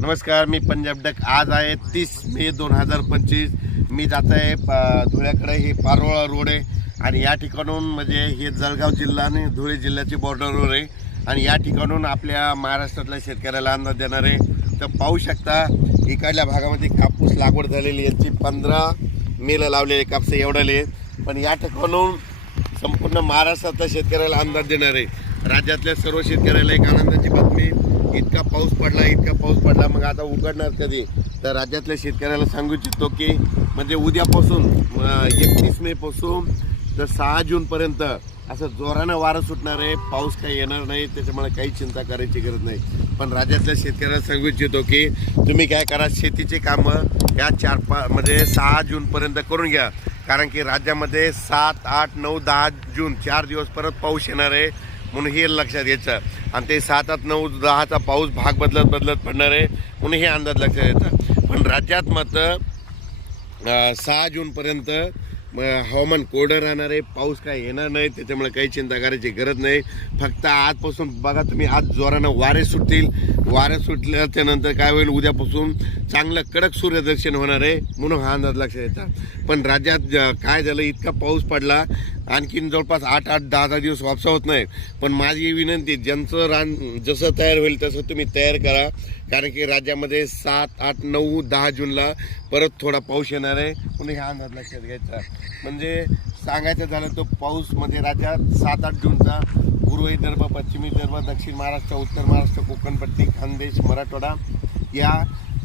नमस्कार, मी पंजाब डक। आज आहे 30 मे 2025। मी जात आहे धुळ्याकडे। हे पारोळा रोड आहे आणि या ठिकाणून म्हणजे हे जळगाव जिल्हा आणि धुळे जिल्ह्याची बॉर्डरवर आहे आणि या ठिकाणून आपल्या महाराष्ट्रातल्या शेतकऱ्याला अंदाज देणार आहे। तर पाहू शकता इकडल्या भागामध्ये कापूस लागवड झालेली, यांची 15 मेला लावलेले कापूस एवढाले, पण या ठिकाणून संपूर्ण महाराष्ट्रातल्या शेतकऱ्याला अंदाज देणार आहे। राज्यातल्या सर्व शेतकऱ्याला एक आनंदाची बातमी, इतका पाऊस पडला, मग आता उघडणार कधी? तर राज्यातल्या शेतकऱ्याला सांगू इच्छितो की म्हणजे उद्यापासून 31 मे पासून तर 6 जून पर्यंत असं जोरानं वारं सुटणार आहे। पाऊस काही येणार नाही, त्याच्यामुळे काही चिंता करायची गरज नाही। पण राज्यातल्या शेतकऱ्याला सांगू इच्छितो की तुम्ही काय करा, शेतीचे कामं या 4-5 म्हणजे 6 जून पर्यंत करून घ्या, कारण की राज्यामध्ये 7, 8, 9, 10 जून 4 दिवस परत पाऊस येणार आहे, म्हणून हे लक्षात घ्यायचं। आणि ते 7, 8, 9, 10चा पाऊस भाग बदलत पडणार आहे, म्हणून हे अंदाज लक्षात घ्यायचा। पण राज्यात मात्र 6 जूनपर्यंत हवामान कोरडं राहणार आहे, पाऊस काय येणार नाही, त्याच्यामुळे काही चिंता करायची गरज नाही। फक्त आजपासून बघा तुम्ही, आज जोरानं वारे सुटतील, वारे सुटल्याच्या नंतर काय होईल, उद्यापासून चांगलं कडक सूर्यदर्शन होणार आहे, म्हणून हा अंदाज लक्षात घ्यायचा। पण राज्यात काय झालं, इतका पाऊस पडला, आणखीन जवळपास 8-8, 10-10 दिवस वापसा होत नाही। पण माझी विनंती, ज्यांचं रान जसं तयार होईल तसं तुम्ही तयार करा, कारण की राज्यामध्ये 7, 8, 9, 10 जूनला परत थोडा पाऊस येणार आहे, म्हणून हा अंदाज लक्षात घ्यायचा। म्हणजे सांगायचं झालं तर पाऊसमध्ये राज्यात 7-8 जूनचा पूर्व विदर्भ, पश्चिम विदर्भ, दक्षिण महाराष्ट्र, उत्तर महाराष्ट्र, कोकणपट्टी, खानदेश, मराठवाडा या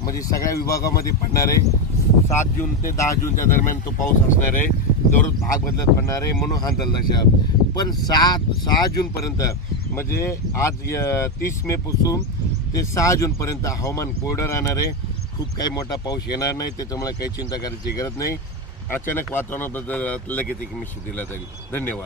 म्हणजे सगळ्या विभागामध्ये पडणार आहे। 7 जून ते 10 जूनच्या दरम्यान तो पाऊस असणार आहे, दररोज भाग बदलत पडणार आहे, म्हणून हा अंदाज लक्षात। पण 6 जूनपर्यंत म्हणजे आज 30 मे पासून ते 6 जूनपर्यंत हवामान कोरडं राहणार आहे, खूप काही मोठा पाऊस येणार नाही, त्याच्यामुळे काही चिंता करायची गरज नाही। अचानक वातावरणाबद्दल लगेच एक निश्चित दिला जाईल। धन्यवाद।